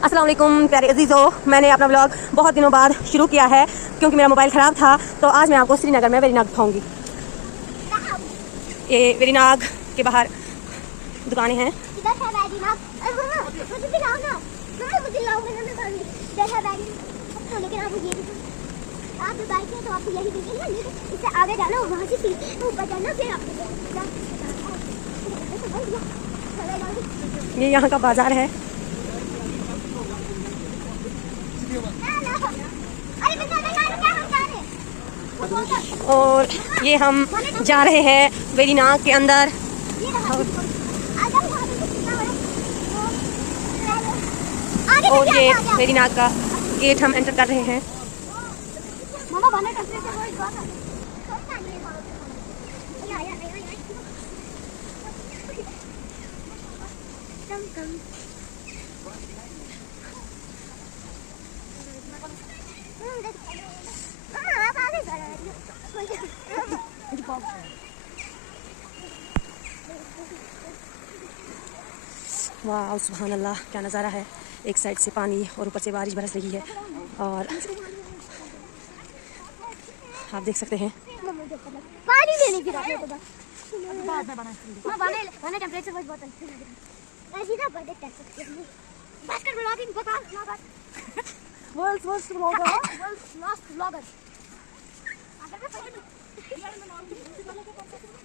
अस्सलाम वालेकुम प्यारे अजीज़ों, मैंने अपना व्लॉग बहुत दिनों बाद शुरू किया है क्योंकि मेरा मोबाइल ख़राब था। तो आज मैं आपको श्रीनगर में वेरीनाग दिखाऊंगी। ये वेरीनाग के बाहर दुकानें हैं। तो आपको यही दिखेगा, इससे आगे जाना और वहाँ से ऊपर जाना, फिर ये यहाँ का बाजार है। और ये हम जा रहे हैं वेरीनाग के अंदर। और ये वेरीनाग का गेट हम एंटर कर रहे हैं। वाह सुभान अल्लाह, क्या नज़ारा है। एक साइड से पानी और ऊपर से बारिश बरस रही है और आप देख सकते हैं। पानी में नहीं गिरा टेंपरेचर बहुत अच्छा लग रहा है।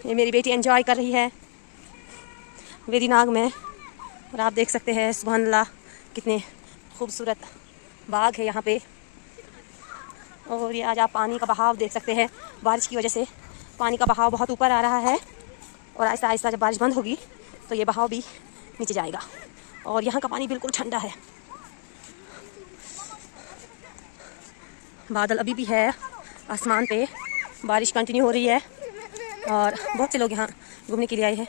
ये मेरी बेटी एंजॉय कर रही है वेरीनाग में और आप देख सकते हैं सुभान अल्लाह, कितने खूबसूरत बाग है यहाँ पे। और ये आज आप पानी का बहाव देख सकते हैं। बारिश की वजह से पानी का बहाव बहुत ऊपर आ रहा है और आहिस्ता आहिस्ता जब बारिश बंद होगी तो ये बहाव भी नीचे जाएगा। और यहाँ का पानी बिल्कुल ठंडा है। बादल अभी भी है आसमान पे, बारिश कंटिन्यू हो रही है और बहुत से लोग यहाँ घूमने के लिए आए हैं।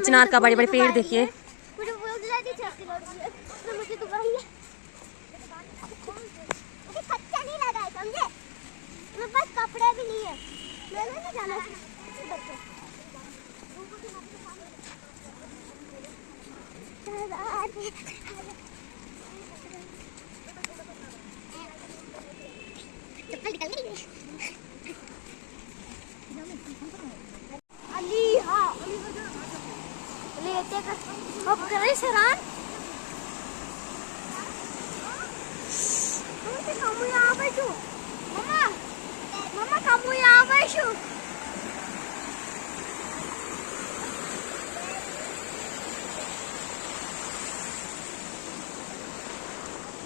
चिनार का बड़े बड़े पेड़ देखिए।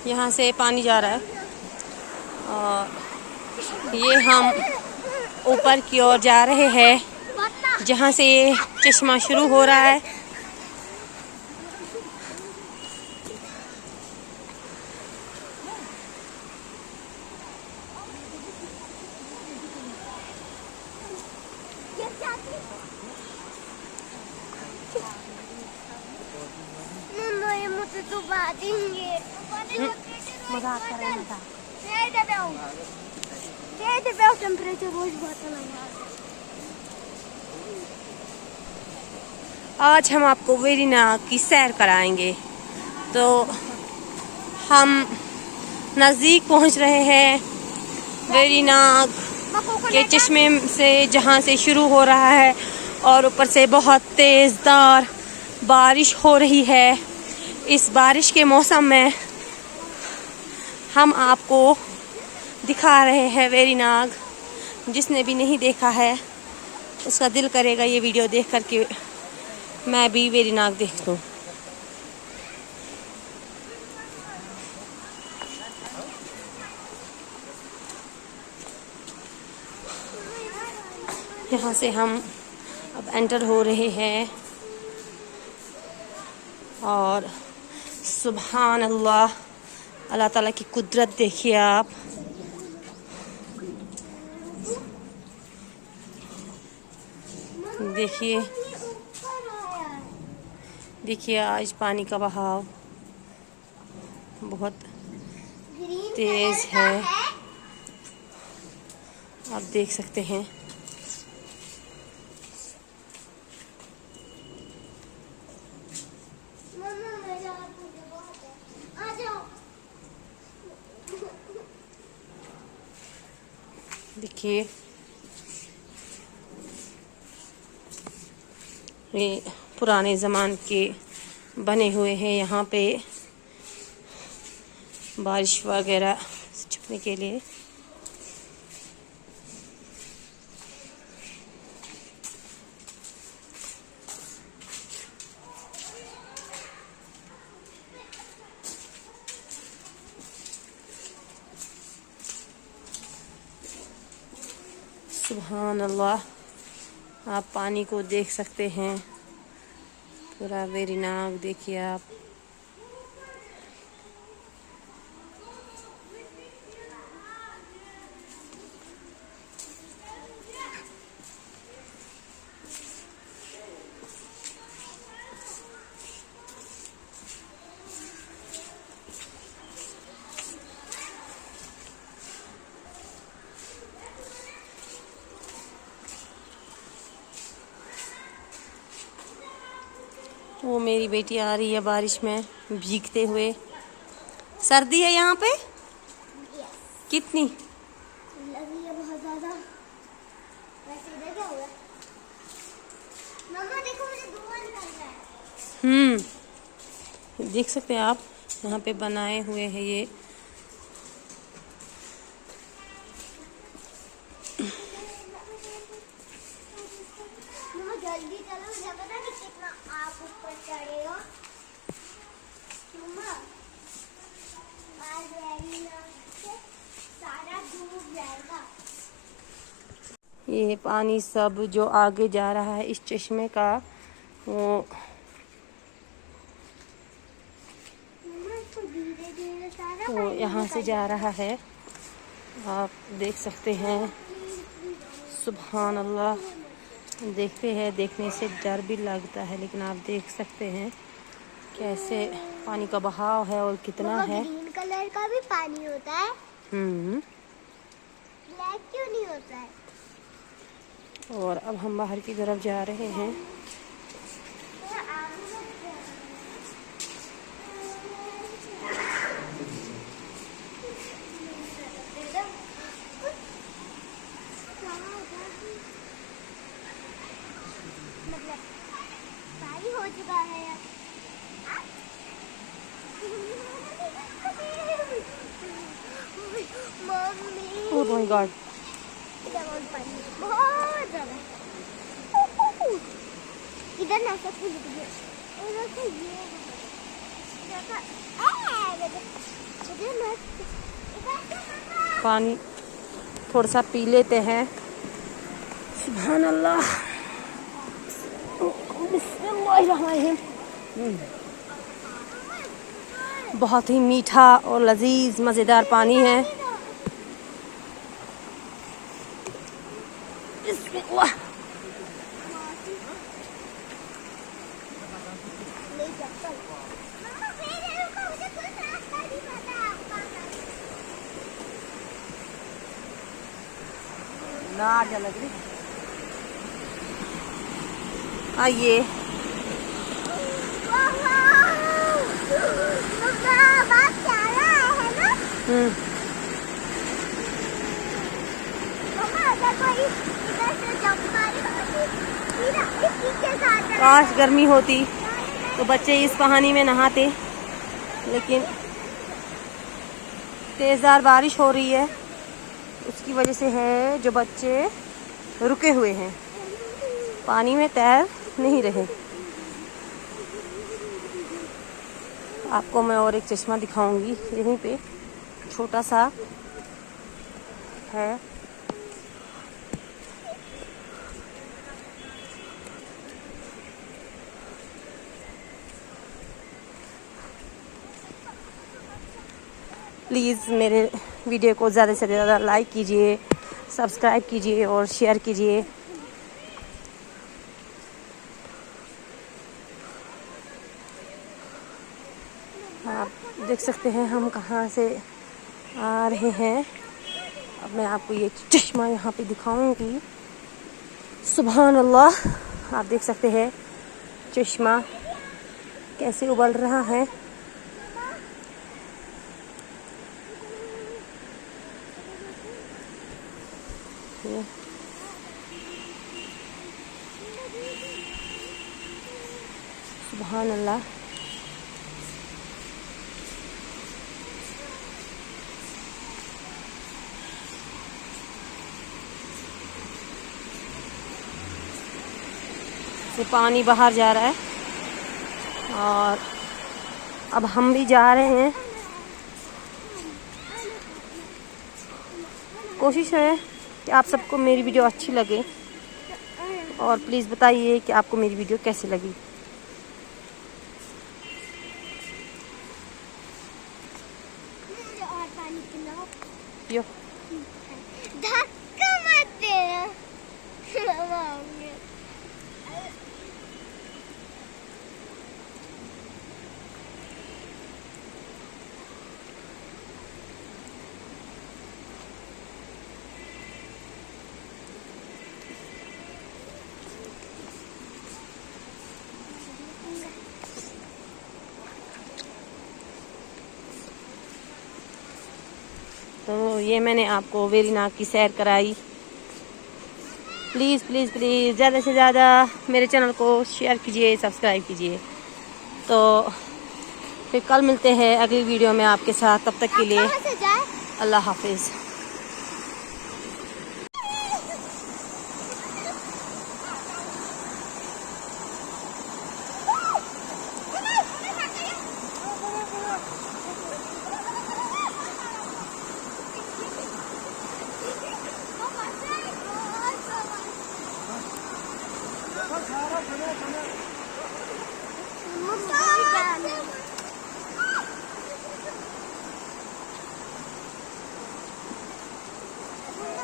यहाँ से पानी जा रहा है और ये हम ऊपर की ओर जा रहे हैं जहाँ से ये चश्मा शुरू हो रहा है। मजाक कर रहे हैं। आज हम आपको वेरीनाग की सैर कराएंगे। तो हम नज़दीक पहुंच रहे हैं वेरीनाग के चश्मे से, जहां से शुरू हो रहा है और ऊपर से बहुत तेज़दार बारिश हो रही है। इस बारिश के मौसम में हम आपको दिखा रहे हैं वेरीनाग। जिसने भी नहीं देखा है उसका दिल करेगा ये वीडियो देख कर के मैं भी वेरीनाग देख लूं। यहाँ से हम अब एंटर हो रहे हैं और सुभान अल्लाह, अल्लाह ताला की कुदरत देखिए आप। देखिए देखिए आज पानी का बहाव बहुत तेज है, आप देख सकते हैं। देखिए ये पुराने ज़माने के बने हुए हैं, यहाँ पे बारिश वगैरह से छुपने के लिए। सुभान अल्लाह, आप पानी को देख सकते हैं, पूरा वेरीनाग देखिए आप। वो मेरी बेटी आ रही है बारिश में भीगते हुए। सर्दी है यहाँ पे? कितनी लगी है? बहुत ज्यादा। वैसे इधर क्या हुआ? मम्मा देखो मुझे धुआं निकल रहा है। देख सकते हैं आप, यहाँ पे बनाए हुए हैं ये। मम्मा जल्दी चलो, मुझे पता नहीं कितना आग ऊपर चढ़ेगा। मम्मा आज वेरीना से सारा डूब जाएगा। ये पानी सब जो आगे जा रहा है इस चश्मे का, वो मम्मा इसको धीरे धीरे सारा वो यहाँ से जा रहा है, आप देख सकते हैं। सुभान अल्लाह, देखते हैं, देखने से डर भी लगता है, लेकिन आप देख सकते हैं कैसे पानी का बहाव है और कितना है। ग्रीन कलर का भी पानी होता है, ब्लैक क्यों नहीं होता है? और अब हम बाहर की तरफ जा रहे हैं। मतलब भारी हो चुका है यार। मम्मी ओह माय गॉड, बहुत ज्यादा। इधर ना सब कुछ इधर से ये पानी थोड़ा सा पी लेते हैं। सुभान अल्लाह, बिस्मिल्लाहिर्रहमानिर्रहीम। बहुत ही मीठा और लजीज मज़ेदार पानी है। बिस्मिल्लाह। लग रही आइए। काश गर्मी होती तो बच्चे इस पानी में नहाते, लेकिन तेज़दार बारिश हो रही है, उसकी वजह से है जो बच्चे रुके हुए हैं, पानी में तैर नहीं रहे। आपको मैं और एक चश्मा दिखाऊंगी, यहीं पे छोटा सा है। प्लीज़ मेरे वीडियो को ज़्यादा से ज़्यादा लाइक कीजिए, सब्सक्राइब कीजिए और शेयर कीजिए। देख सकते हैं हम कहाँ से आ रहे हैं। अब मैं आपको ये चश्मा यहाँ पे दिखाऊंगी। सुभान अल्लाह, आप देख सकते हैं चश्मा कैसे उबल रहा है। सुभान अल्लाह, से पानी बाहर जा रहा है और अब हम भी जा रहे हैं। कोशिश है कि आप सबको मेरी वीडियो अच्छी लगे और प्लीज़ बताइए कि आपको मेरी वीडियो कैसी लगी। पियो। धक्का मत देना। तो ये मैंने आपको वेरीनाग की सैर कराई। प्लीज़ प्लीज़ प्लीज़ ज़्यादा से ज़्यादा मेरे चैनल को शेयर कीजिए, सब्सक्राइब कीजिए। तो फिर कल मिलते हैं अगली वीडियो में आपके साथ। तब तक के लिए अल्लाह हाफिज़।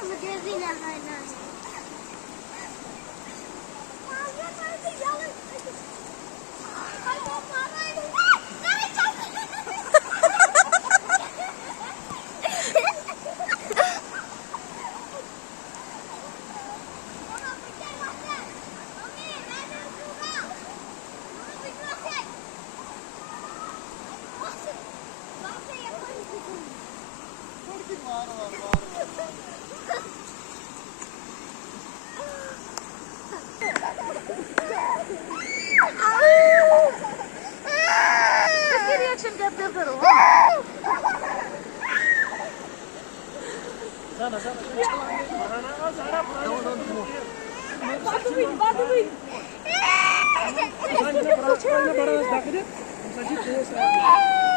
मुझे भी नहाना है।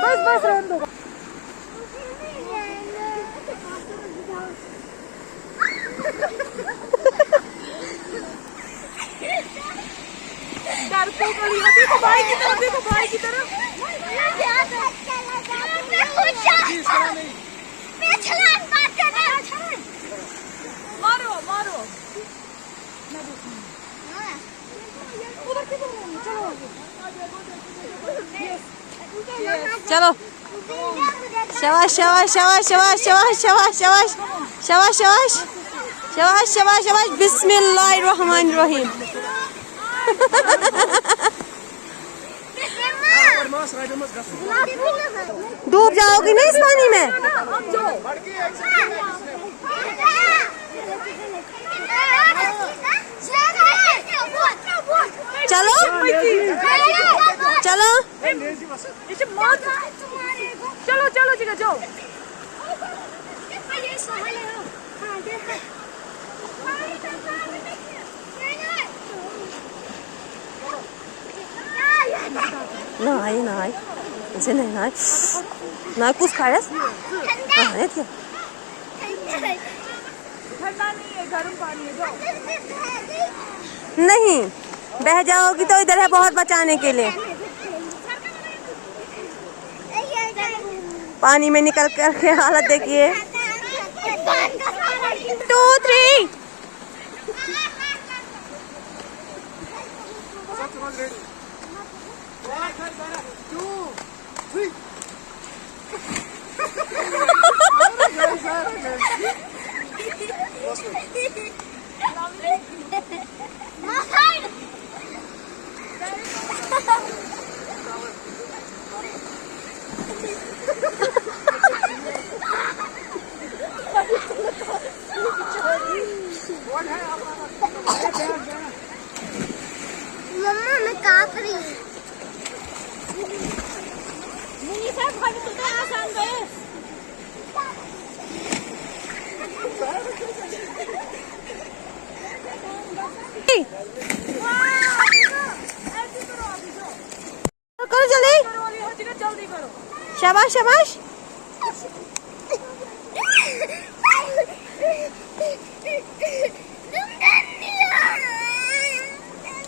बस बस रहने दो। देखो भाई की तरफ, देखो भाई की तरफ। मारो मारो। चलो शाबाश शाबाश शाबाश शाबाश शाबाश शाबाश शाबाश शाबाश शाबाश शाबाश शाबाश शाबाश। बिस्मिल्लाहिर्रहमानिर्रहीम। डूब जाओगी नहीं इस पानी में। चलो चलो चलो चलो जी जाओ। नहीं नहीं ऐसे नहीं नहीं नहीं कुछ खाया नहीं थे। ठंडा नहीं है, गर्म पानी है, जाओ। नहीं बह जाओगी तो इधर है बहुत बचाने के लिए। पानी में निकल कर के हालत देखिए। 2 3 2 3 ऐसे करो अभी जो करो जल्दी, करो वाली हसीना जल्दी करो शाबाश शाबाश।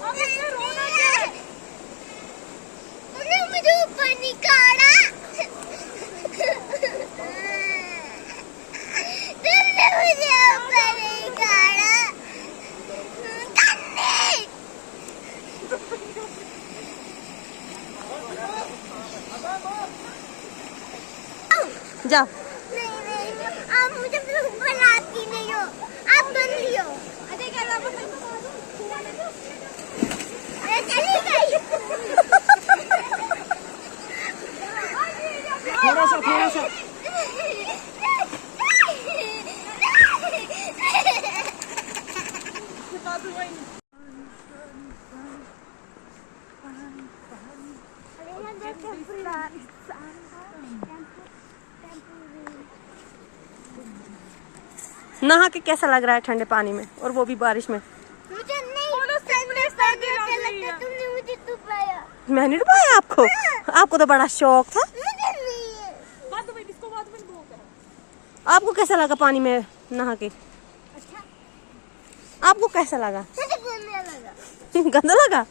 अब इसमें रोना क्या है तुमने मुझे ऊपर निकाला तुमने मुझे ऊपर निकाला जाओ। नहीं नहीं आप मुझे बुलाती नहीं हो आप बन लियो अरे क्या वापस अरे चली गई थोड़ा सा नहा के कैसा लग रहा है ठंडे पानी में, और वो भी बारिश में? मुझे नहीं बोलो सिंपली सर्दी लग रही है तुमने मुझे डुबाया मैंने डुबाया आपको? आपको तो बड़ा शौक था। मुझे नहीं है बात में किसको बात में बोल कर आपको कैसा लगा पानी में नहा के? अच्छा आपको कैसा लगा? मुझे गंदा लगा गंदा लगा?